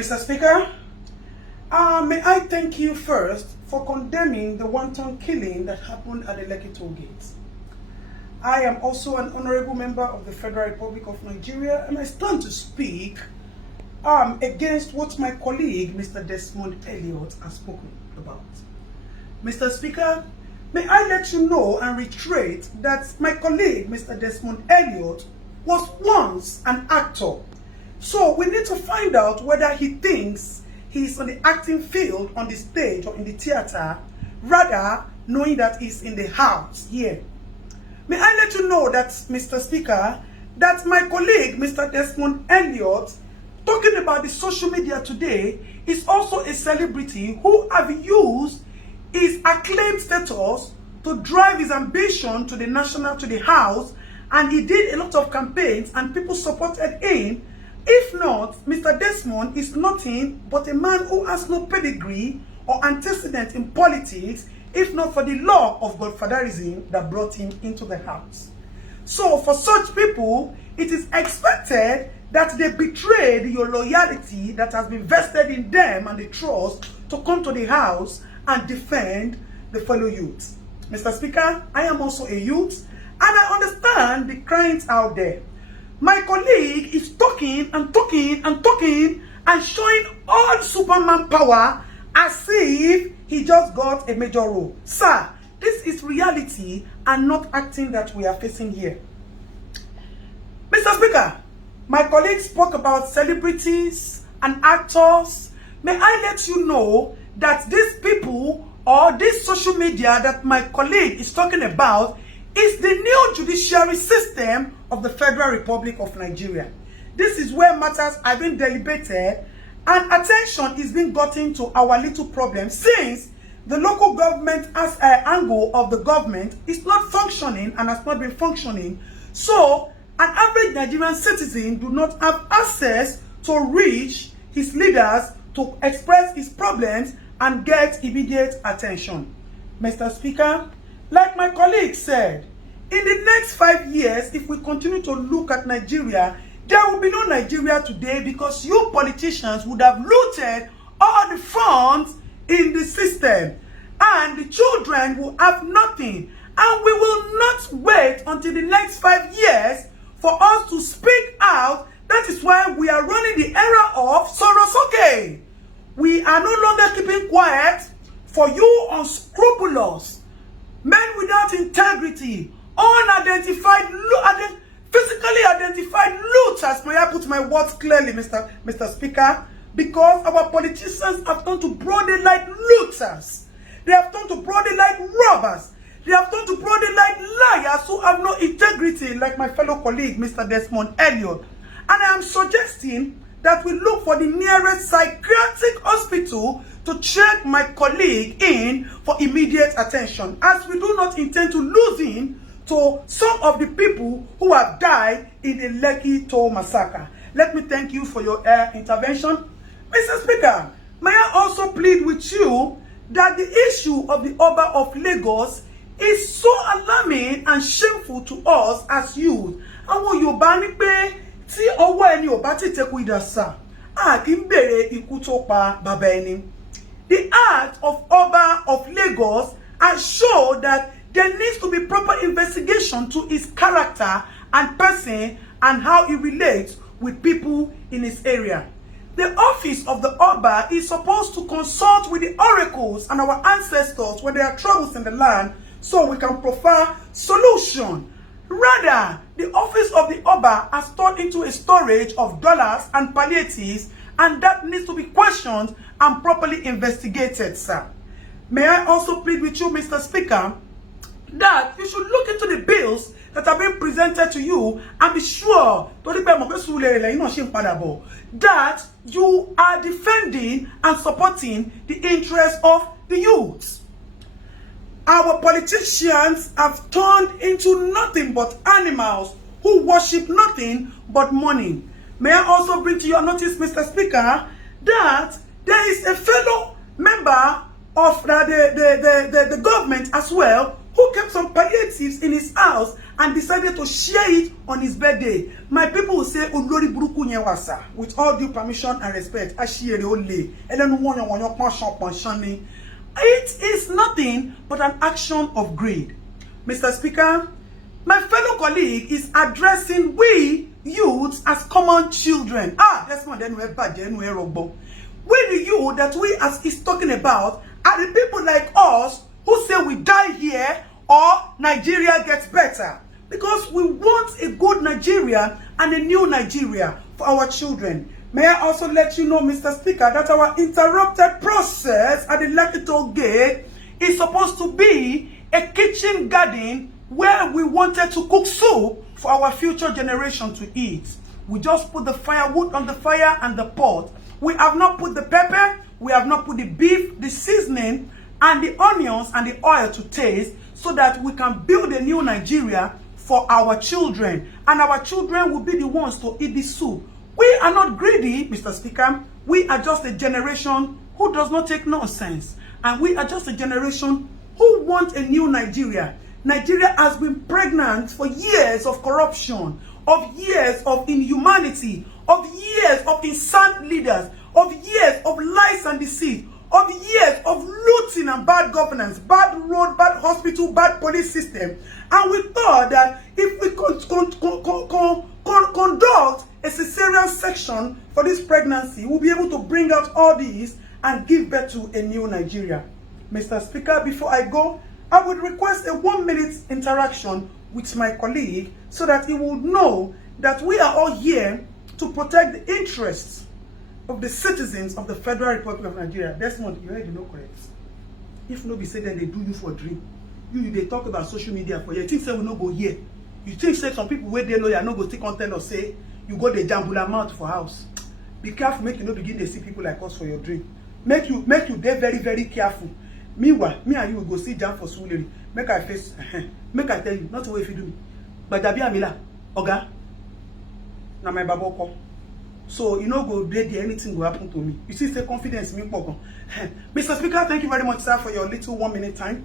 Mr. Speaker, may I thank you first for condemning the wanton killing that happened at the Lekki toll gate. I am also an honorable member of the Federal Republic of Nigeria, and I stand to speak against what my colleague, Mr. Desmond Elliot, has spoken about. Mr. Speaker, may I let you know and reiterate that my colleague, Mr. Desmond Elliot, was once an actor. So we need to find out whether he thinks he's on the acting field, on the stage or in the theater, rather knowing that he's in the house here. May I let you know that, Mr. Speaker, that my colleague, Mr. Desmond Elliot, talking about the social media today, is also a celebrity who have used his acclaimed status to drive his ambition to the national, to the house, and he did a lot of campaigns and people supported him. If not, Mr. Desmond is nothing but a man who has no pedigree or antecedent in politics, if not for the law of godfatherism that brought him into the house. So for such people, it is expected that they betrayed your loyalty that has been vested in them and the trust to come to the house and defend the fellow youth. Mr. Speaker, I am also a youth and I understand the crying out there. My colleague is talking and talking and talking and showing all Superman power as if he just got a major role. Sir, this is reality and not acting that we are facing here. Mr. Speaker, my colleague spoke about celebrities and actors. May I let you know that these people or this social media that my colleague is talking about is the new judiciary system of the Federal Republic of Nigeria. This is where matters are being deliberated and attention is being gotten to our little problem, since the local government as an angle of the government is not functioning and has not been functioning. So an average Nigerian citizen do not have access to reach his leaders to express his problems and get immediate attention. Mr. Speaker, like my colleague said, in the next 5 years, if we continue to look at Nigeria, there will be no Nigeria today because you politicians would have looted all the funds in the system and the children will have nothing. And we will not wait until the next 5 years for us to speak out. That is why we are running the era of Sorosoke. We are no longer keeping quiet for you unscrupulous, men without integrity, unidentified, physically identified looters. May I put my words clearly, Mr. Speaker? Because our politicians have turned to broad daylight looters. They have turned to broad daylight robbers. They have turned to broad daylight liars who have no integrity, like my fellow colleague, Mr. Desmond Elliot. And I am suggesting that we look for the nearest psychiatric hospital to check my colleague in for immediate attention, as we do not intend to lose him to some of the people who have died in the Lekki toll massacre. Let me thank you for your intervention. Mr. Speaker, may I also plead with you that the issue of the Oba of Lagos is so alarming and shameful to us as youth. Àwọn Yorùbá ní pé tí ọwọ́ ẹni ò bá tètè kú ìdàsà, a kì í bèrè ikú tó pa bàbá ẹni. The act of Oba of Lagos has shown that there needs to be proper investigation to his character and person and how he relates with people in his area. The office of the Oba is supposed to consult with the oracles and our ancestors when there are troubles in the land so we can provide solution. Rather, the office of the Oba has turned into a storage of dollars and palliatives, and that needs to be questioned and properly investigated, sir. May I also plead with you, Mr. Speaker, that you should look into the bills that are being presented to you and be sure that you are defending and supporting the interests of the youth. Our politicians have turned into nothing but animals who worship nothing but money. May I also bring to your notice, Mr. Speaker, that there is a fellow member of the government as well who kept some palliatives in his house and decided to share it on his birthday. My people will say, Olori Buruku Nyewasa, with all due permission and respect, Ashiere Ole, it is nothing but an action of greed. Mr. Speaker, my fellow colleague is addressing we youths as common children. That's one then we're bad, then we're wrong. We the youth that we as is talking about are the people like us who say we die here or Nigeria gets better. Because we want a good Nigeria and a new Nigeria for our children. May I also let you know, Mr. Speaker, that our interrupted process at the Lekki Toll Gate is supposed to be a kitchen garden where we wanted to cook soup for our future generation to eat. We just put the firewood on the fire and the pot. We have not put the pepper, we have not put the beef, the seasoning, and the onions and the oil to taste so that we can build a new Nigeria for our children. And our children will be the ones to eat the soup. We are not greedy, Mr. Speaker. We are just a generation who does not take nonsense. And we are just a generation who want a new Nigeria. Nigeria has been pregnant for years of corruption, of years of inhumanity, of years of insane leaders, of years of lies and deceit, of years of looting and bad governance, bad road, bad hospital, bad police system. And we thought that if we conduct a cesarean section for this pregnancy, we'll be able to bring out all these and give birth to a new Nigeria. Mr. Speaker, before I go, I would request a 1-minute interaction with my colleague so that he will know that we are all here to protect the interests of the citizens of the Federal Republic of Nigeria. Desmond, you heard you know correct. If nobody say then they do you for dream. They talk about social media for you. You think say we no go here. You think say some people where they lawyer no go still content or say you go the jambula mouth for house. Be careful, make you no begin to see people like us for your dream. Make you dey very, very careful. Meanwhile, me and you will go see jam for Suleri. Make I face make I tell you, not the way if you do me. But Dabi Amila, Oga, na my baboko. So you know go there, anything will happen to me. You see, say confidence me pokon. Mr. Speaker, thank you very much, sir, for your little 1-minute time.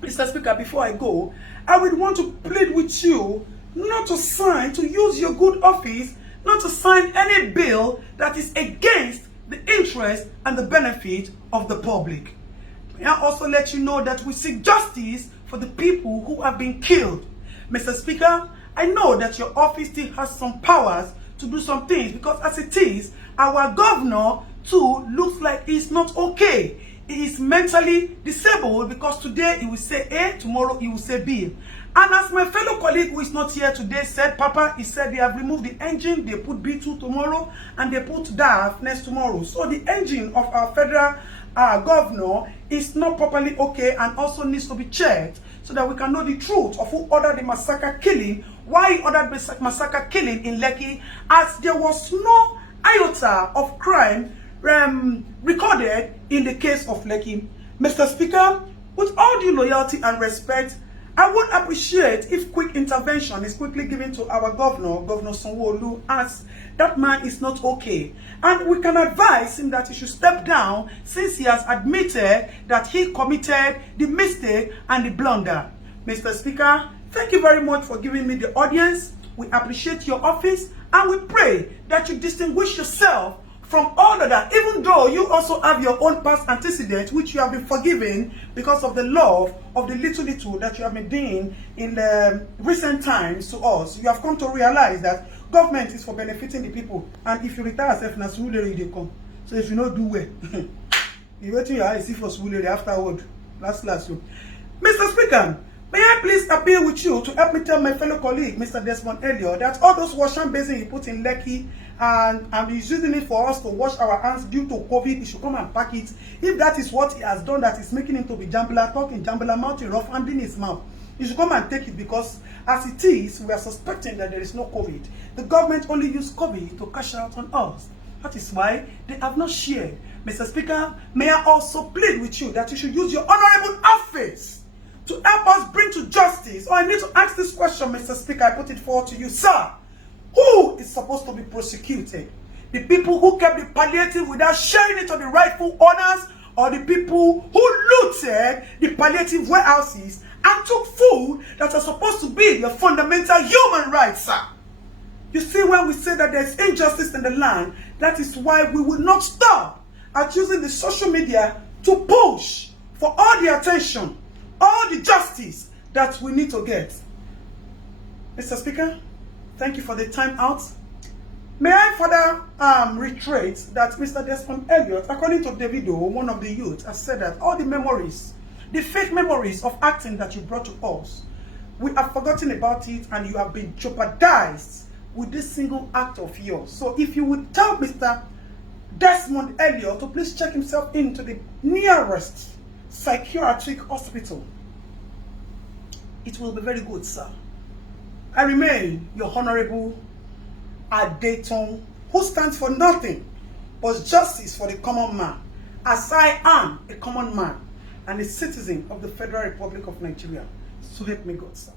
Mr. Speaker, before I go, I would want to plead with you not to sign, to use your good office, not to sign any bill that is against the interest and the benefit of the public. May I also let you know that we seek justice for the people who have been killed. Mr. Speaker, I know that your office still has some powers to do some things because as it is, our governor too looks like he's not okay. He is mentally disabled because today he will say A, tomorrow he will say B. And as my fellow colleague who is not here today said, Papa, he said they have removed the engine, they put B2 tomorrow, and they put DAF next tomorrow. So the engine of our federal governor is not properly okay and also needs to be checked so that we can know the truth of who ordered the massacre killing, why he ordered the massacre killing in Lekki, as there was no iota of crime recorded in the case of Lekki. Mr. Speaker, with all due loyalty and respect, I would appreciate if quick intervention is quickly given to our governor, Governor Sanwo-Olu, as that man is not okay. And we can advise him that he should step down since he has admitted that he committed the mistake and the blunder. Mr. Speaker, thank you very much for giving me the audience. We appreciate your office and we pray that you distinguish yourself from all of that, even though you also have your own past antecedents, which you have been forgiven because of the love of the little that you have been doing in the recent times to us. You have come to realize that government is for benefiting the people. And if you retire yourself, na Suleri they come. So if you don't do well, you wait till your eyes see for Suleri afterward. Last. Mr. Speaker, may I please appeal with you to help me tell my fellow colleague, Mr. Desmond Elliott, that all those washing basins he put in Lekki and he's using it for us to wash our hands due to COVID, he should come and pack it. If that is what he has done, that is making him to be jambula, talking jambula mouth, rough handing his mouth, he should come and take it because as it is, we are suspecting that there is no COVID. The government only used COVID to cash out on us. That is why they have not shared. Mr. Speaker, may I also plead with you that you should use your honorable office to help us bring to justice. I need to ask this question, Mr. Speaker. I put it forward to you, sir. Who is supposed to be prosecuted? The people who kept the palliative without sharing it to the rightful owners, or the people who looted the palliative warehouses and took food that are supposed to be your fundamental human rights, sir. You see, when we say that there's injustice in the land, that is why we will not stop at using the social media to push for all the attention, all the justice that we need to get. Mr. Speaker, thank you for the time out. May I further reiterate that Mr. Desmond Elliot, according to Davido, one of the youth, has said that all the memories, the fake memories of acting that you brought to us, we have forgotten about it and you have been jeopardized with this single act of yours. So if you would tell Mr. Desmond Elliot to please check himself into the nearest psychiatric hospital, it will be very good, sir. I remain your Honourable Adetoun, who stands for nothing but justice for the common man, as I am a common man and a citizen of the Federal Republic of Nigeria. So help me God, sir.